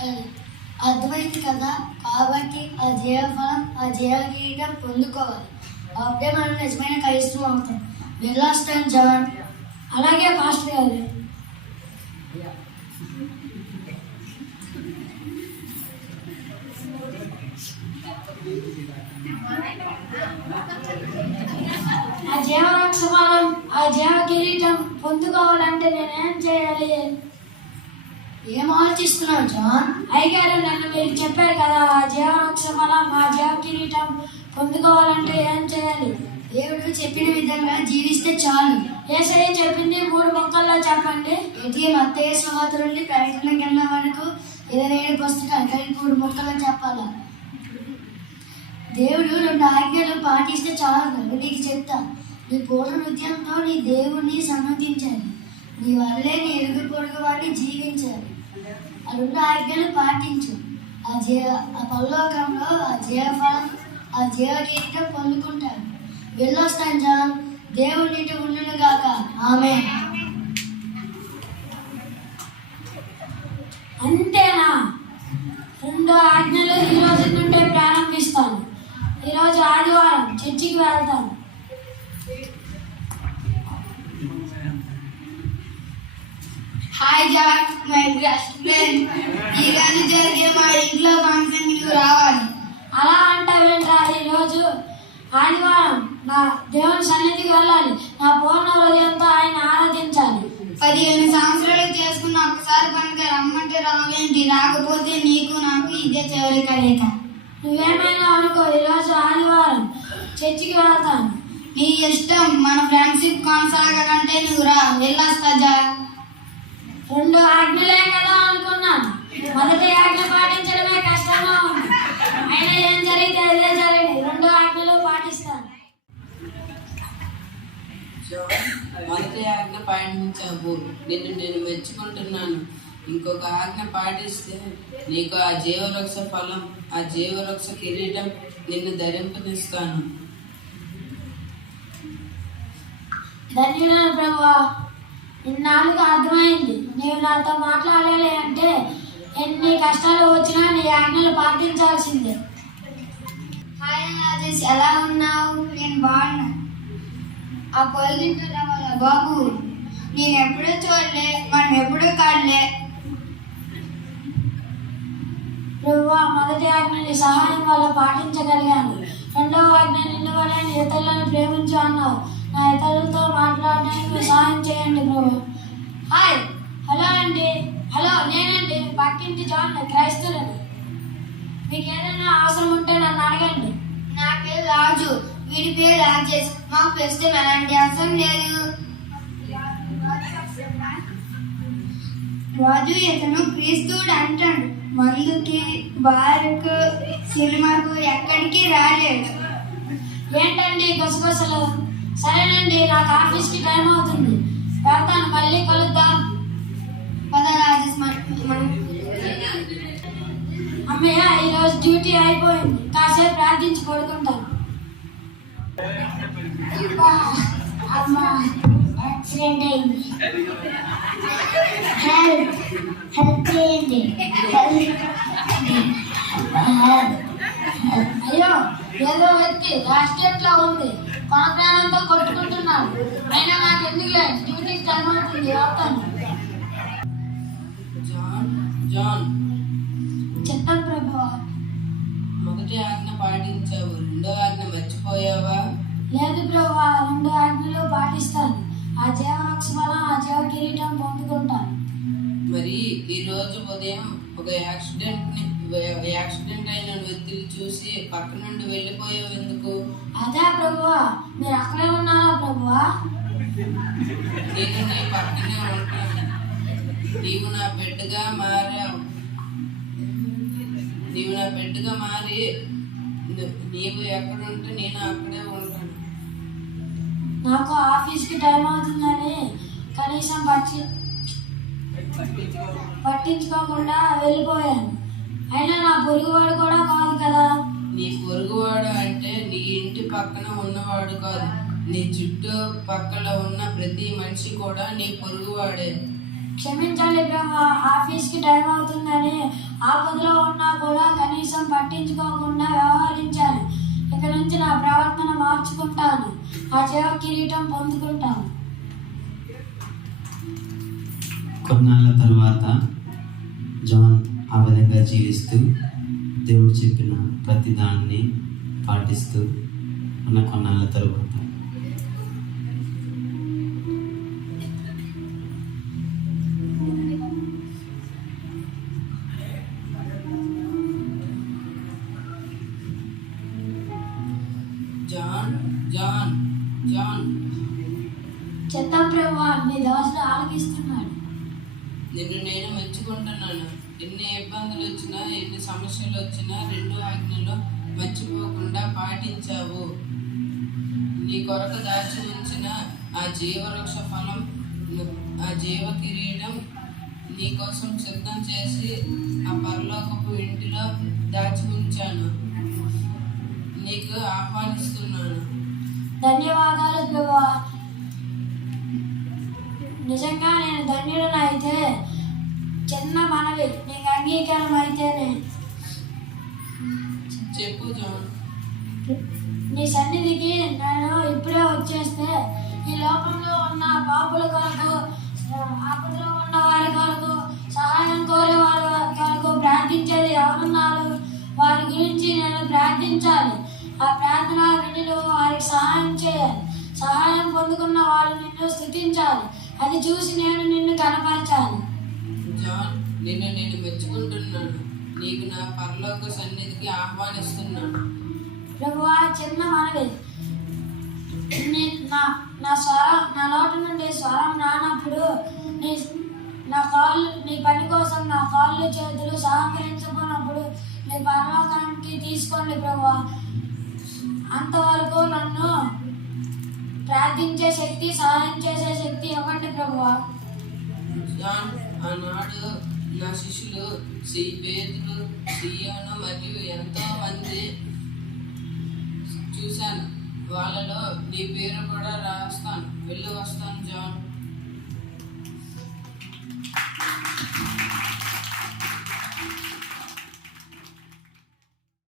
అది అర్థమైంది కదా. కాబట్టి ఆ జీవఫలం, ఆ జీవ కిరీటం పొందుకోవాలి. అప్పుడే మనం నిజమైన క్రైస్తవం అవుతాం. వెళ్ళొస్తాను జాన్. అలాగే పాస్టర్ గారు. ఆ జీవరక్ష ఫలం, ఆ జీవ కిరీటం పొందుకోవాలంటే నేనేం చేయాలి? ఏం ఆలోచిస్తున్నావు జాన్? అయ్యగారు నన్ను మీరు చెప్పారు కదా, ఆ జీవరక్ష ఫలం, ఆ జీవ కిరీటం పొందుకోవాలంటే ఏం చేయాలి? దేవుడు చెప్పిన విధంగా జీవిస్తే చాలు. యేసయ్య చెప్పింది 3 ముక్కల్లో చెప్పండి. మత్తయి సువార్త నుండి ప్రకటన గ్రంథం వరకు 27 పుస్తకాలు కలిపి 3 ముక్కల్లో చెప్పాలా? దేవుడు 2 ఆజ్ఞలు పాటిస్తే చాలు. నీకు చెప్తా. నీ పూర్ణ హృదయంతో నీ దేవుణ్ణి సన్నతించాలి. నీ వల్లే నీ ఇరుగు పొరుగు వాడిని జీవించాలి. ఆ 2 ఆజ్ఞలు పాటించు. ఆ పరలోకంలో ఆ జీవఫలం, ఆ జీవ కిరీటం పొందుకుంటారు. వెళ్ళొస్తాను జాన్. దేవుడి నీటి ఉండును గాక. ఆమేన్. అంతేనా? 2 ఆజ్ఞలు ఈ రోజు నుండే ప్రారంభిస్తాను. ఈరోజు ఆదివారం చర్చికి వెళ్తాను. Hi John, my best friend. ఈరోజు జరిగే మా ఇంట్లో ఫంక్షన్ కి రావాలి. అలా అంటావేంట్రా? ఈరోజు ఆదివారం నా దేవుని సన్నిధికి వెళ్ళాలి. నా పూర్ణ హృదయంతో ఆయన ఆరాధించాలి. 15 సంవత్సరాలు చేసుకున్న ఒకసారి పండుగ రమ్మంటే రావేంటి? రాకపోతే నీకు నాకు ఇదే చివరి కలయిక. నువ్వేమైనా అనుకో, ఈరోజు ఆదివారం చర్చికి వెళ్తాను. నీ ఇష్టం. మన ఫ్రెండ్షిప్ కొనసాగాలంటే నువ్వు రా. వెళ్ళొస్తా జాన్. 2 ఆజ్ఞలే కదా అనుకున్నాను. మొదటి ఆజ్ఞ పాటించడమే కష్టంగా ఉంది. అయినా ఏం జరిగితే అదే జరిగింది. 2 ఆజ్ఞలు పాటిస్తాను. మొదటి ఆజ్ఞ పాటించావు, నేను మెచ్చుకుంటున్నాను. ఇంకొక ఆజ్ఞ పాటిస్తే నీకు ఆ జీవవృక్ష ఫలం, ఆ జీవవృక్ష కిరీటం నిన్ను ధరింపనిస్తాను. ధన్యులను ప్రభువా. ఇన్నాళ్ళుగా అర్థమైంది నీవు నాతో మాట్లాడాలి అంటే ఎన్ని కష్టాలు వచ్చినా నీ ఆజ్ఞలు పాటించాల్సిందే. హాయ్ రాజేష్, ఎలా ఉన్నావు? నేను బాగున్నా. ఆ పొలిగింట్లో రావాలా బాబు? నేను ఎప్పుడూ చూడలే, మనం ఎప్పుడూ కాడలే. ప్రభువా, మొదటి ఆజ్ఞ నీ సహాయం వల్ల పాటించగలిగాను. 2వ ఆజ్ఞ నిన్ను వల్ల నీ ఇతరులను ప్రేమించు అన్నావు. నా ఇతరులతో మాట్లాడడానికి సహాయం చేయండి ప్రభు. హాయ్. హలో అండి. హలో, నేనండి పక్కింటి జాన్, క్రైస్తవులని. మీకు ఏదైనా అవసరం ఉంటే నన్ను అడగండి. నా పేరు రాజు, వీడి పేరు రాజేష్. మాకు ప్రస్తుతం ఎలాంటి అవసరం లేదు. రాజు ఇతను క్రీస్తుడు అంటాడు. మందుకి, బార్కు, సినిమాకు ఎక్కడికి రాలేడు. ఏంటండి గుసగుసలు? సరేనండి, నాకు ఆఫీస్కి టైం అవుతుంది. వెళ్తాను, మళ్ళీ కలుద్దాం. పద రాజేష్. అమ్మయ్య, ఈరోజు డ్యూటీ అయిపోయింది. కాసేపు ప్రార్థించి పడుకుంటాను. అమ్మా, యాక్సిడెంట్ అయింది. హెల్ప్ చేయండి. అయ్యో, ఏదో వ్యక్తి యాక్సిడెంట్ లా ఉంది. కొన ప్రాణంతో కొట్టుకుంటున్నాడు. అయినా నాకు ఎందుకులే, డ్యూటీకి టైం అవుతుంది. వెళ్తాను. జాన్, చెప్పండి ప్రభువా. మొదటి ఆజ్ఞ పాటించావు, 2వ ఆజ్ఞ మర్చిపోయావా? లేదు ప్రభువా, 2 ఆజ్ఞలు పాటిస్తాను. ఆ జీవవృక్ష ఫలం, ఆ జీవ కిరీటం పొందుకుంటాను. మరి ఈరోజు ఉదయం ఒక యాక్సిడెంట్ అయిన వ్యక్తిని చూసి పక్క నుండి వెళ్ళిపోయావు ఎందుకు? అదే ప్రభువా, మీరు అక్కడే ఉన్నారా ప్రభువా? నేను నీ పక్కనే ఉంటాను. నీవు నా బిడ్డగా మారి నీవు ఎక్కడుంటే నేను అక్కడే ఉంటాను. నాకు ఆఫీస్కి టైం అవుతుందని కనీసం పట్టించుకోకుండా వెళ్ళిపోయాను. అయినా నా పొరుగువాడు కూడా కాదు కదా. నీ పొరుగువాడు అంటే నీ ఇంటి పక్కన ఉన్నవాడు కాదు, నీ చుట్టూ పక్కల ఉన్న ప్రతి మనిషి కూడా నీ పొరుగువాడే. క్షమించండి బ్రహ్మ, ఆఫీస్కి టైం అవుతుందని ఆపదలో ఉన్నా కూడా కనీసం పట్టించుకోకుండా వ్యవహరించాను. ఇక నుంచి నా ప్రవర్తన మార్చుకుంటాను. ఆ జీవ కిరీటం పొందుకుంటాను. కొన్నాళ్ళ తరువాత జాన్ ఆ విధంగా జీవిస్తూ దేవుడు చెప్పిన ప్రతి దాన్ని పాటిస్తూ ఉన్న కొన్నాళ్ళ తరువాత జాన్ జాన్ జాన్ చిత్తం ప్రభువా, నీ దాసుడు ఆలకిస్తున్నాడు. నిన్ను నేను మెచ్చుకుంటున్నాను. ఎన్ని ఇబ్బందులు వచ్చినా ఎన్ని సమస్యలు వచ్చినా 2 ఆజ్ఞలు మర్చిపోకుండా పాటించావు. నీ కొరకు దాచి ఉంచిన ఆ జీవవృక్ష ఫలం, ఆ జీవ కిరీటం నీ కోసం సిద్ధం చేసి ఆ పరలోకపు ఇంటిలో దాచి ఉంచాను. నీకు ఆహ్వానిస్తున్నాను. ధన్యవాదాలు ప్రభువా. నిజంగా నేను ధన్యుడనైతే చిన్న మనవి నీకు అంగీకారం అయితేనే చెప్పు జాన్. నీ సన్నిధికి నేను ఇప్పుడే వచ్చేస్తే ఈ లోకంలో ఉన్న పాపుల కొరకు, ఆపదలో ఉన్న వారి కొరకు, సహాయం కోరే వారి కొరకు ప్రార్థించేది ఎవరున్నారు? వారి గురించి నేను ప్రార్థించాలి. ఆ ప్రార్థన వినులు వారికి సహాయం చేయాలి. సహాయం పొందుకున్న వాళ్ళు నిన్ను స్తుతించాలి. అది చూసి నేను నిన్ను కనపరచాలి. జాన్, నిన్ను నేను మెచ్చుకుంటున్నాను. నీకు నా పరలోక సన్నిధికి ఆహ్వానిస్తున్నాను. ప్రభువా, చిన్న మనవి, నా స్వరం, నా నోటి నుండి స్వరం రానప్పుడు నీ పని కోసం నా కాళ్ళు చేతులు సహకరించుకున్నప్పుడు నీ పరలోకానికి తీసుకోండి ప్రభువా. అంతవరకు నన్ను ప్రార్థించే శక్తి, సహాయం చేసే శక్తి ఇవ్వండి ప్రభువా. జాన్, ఆనాడు నా శిష్యులు పేతురు, సియోను మరియు ఎంతో మంది చూశాను. వాళ్ళలో నీ పేరు కూడా రాస్తాను. వెళ్ళు,